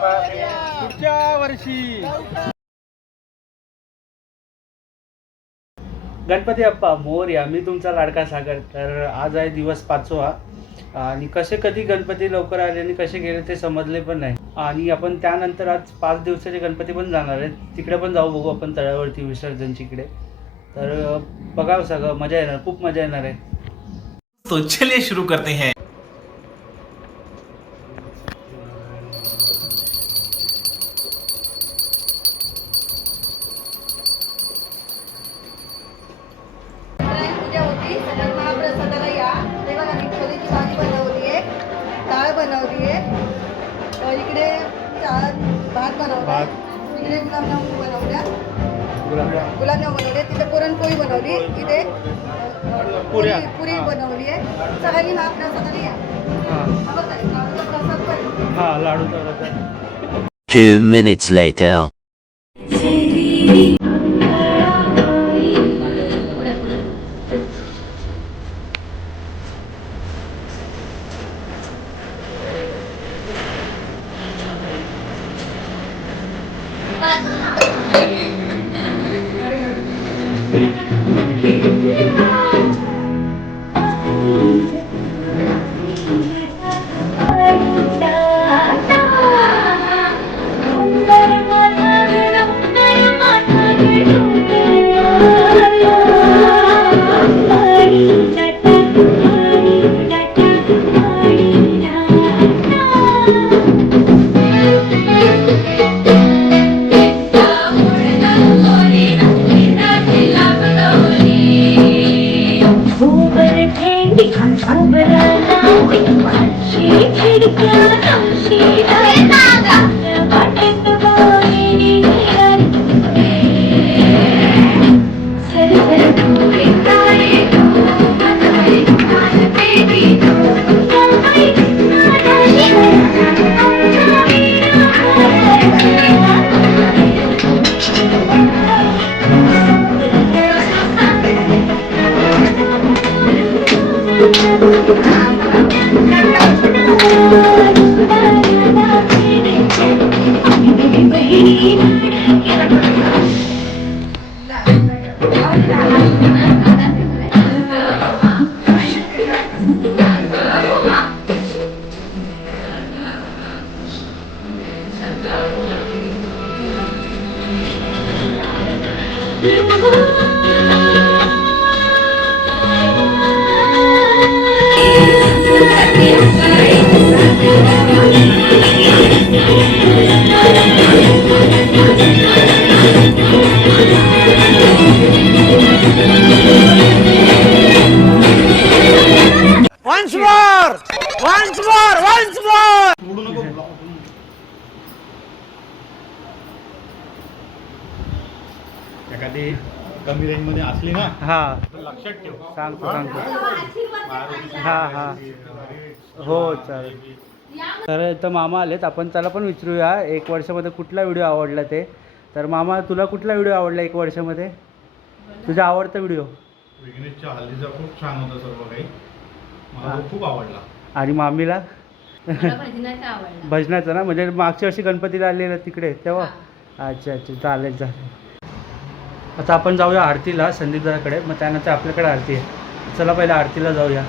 पुढच्या वर्षी. गणपती बाप्पा मोरया. मी तुमचा लाडका सागर. तर आज आहे दिवस 5वा आणि कधी गणपती लवकर आले आणि कसे गेले ते समजले पण नाही. आणि आपण त्यानंतर आज 5 दिवसाचे गणपती पण जाणार आहेत. तिकडे पण जाऊ बघू आपण तळ्यावरती विसर्जनची इकडे. तर बघा सगळं मजा येणार, खूप मजा येणार आहे. तो चलिए शुरू करते हैं. पूजा होती सगळ्यात महाप्रसादाला या. तेव्हा आम्ही छोलेची भाजी बनवली आहे, डाळ बनवली आहे, इकडे भात बनवला, इकडे गुलाबजामुन बनवल्या, गुलाबजामुन बनवले, तिथे पुरणपोळी बनवली, इथे पुरी बनवली आहे. सगळ्यांनी महाप्रसादाला या. प्रसाद पण हा लाडूचा प्रसाद. 2 minutes later. एखादी कमी रेंज मध्ये असली ना हा तर लक्षात ठेव. सांगतो. हा हो चालेल. तर इथं मामा आलेत, आपण त्याला पण विचारूया 1 वर्षामध्ये कुठला व्हिडिओ आवडला ते. तर मामा तुला कुठला व्हिडिओ आवडला 1 वर्षामध्ये? तुझा आवडता व्हिडिओ? विघ्नेशच्या हल्दीचा खूप छान होता सर्व काही, मला खूप आवडला. आणि मामीला? भजनाचा ना, म्हणजे मागच्या वर्षी गणपतीला आलेला तिकडे तेव्हा. अच्छा चालेल. आता आपण जाऊया आरतीला संदीपदाराकडे, मग त्यानंतर आपल्याकडे आरती आहे. चला पहिला आरतीला जाऊया.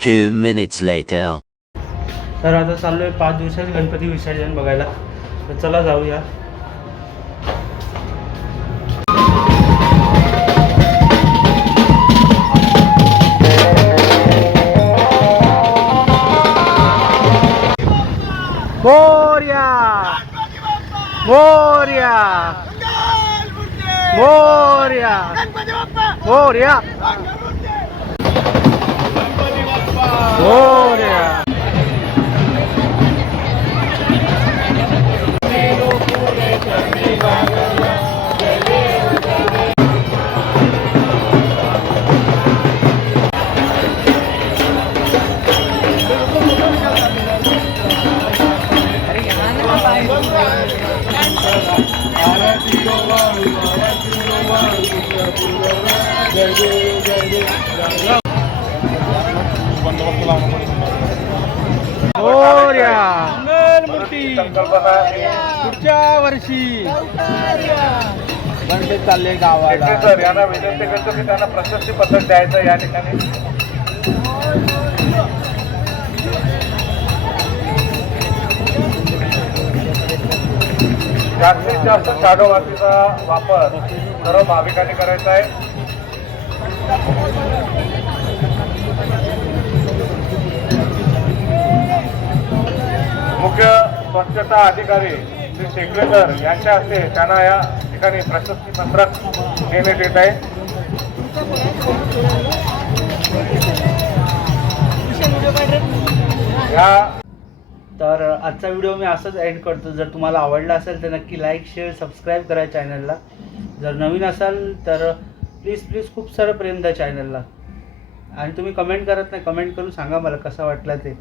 Two minutes later. तर आता चाललो आहे 5 दिवसाचे गणपती विसर्जन बघायला. तर चला जाऊया. मोरया मोरया. मोरया मोरया मोरया. मोरया मंगलमूर्ती पुढच्या वर्षी गणपती चालले गावाला. सर यांना विनंती करतो की त्यांना प्रशस्ती पत्रक द्यायचं या ठिकाणी. जास्तीत जास्त शाडो मातीचा वापर सर्व भाविकांनी करायचा आहे. मुख्य स्वच्छता अधिकारी श्री शेखरेकर यांच्या हस्ते त्यांना या ठिकाणी प्रशस्ती पत्रक देण्यात येत आहे. तर आजचा व्हिडिओ मी असंच एंड करतो. जर तुम्हाला आवडला असेल तर नक्की लाईक शेअर सबस्क्राईब करा चॅनलला. जर नवीन असाल तर प्लीज खूप सारं प्रेम द्या चॅनलला. आणि तुम्ही कमेंट करत नाही, कमेंट करून सांगा मला कसा वाटला ते.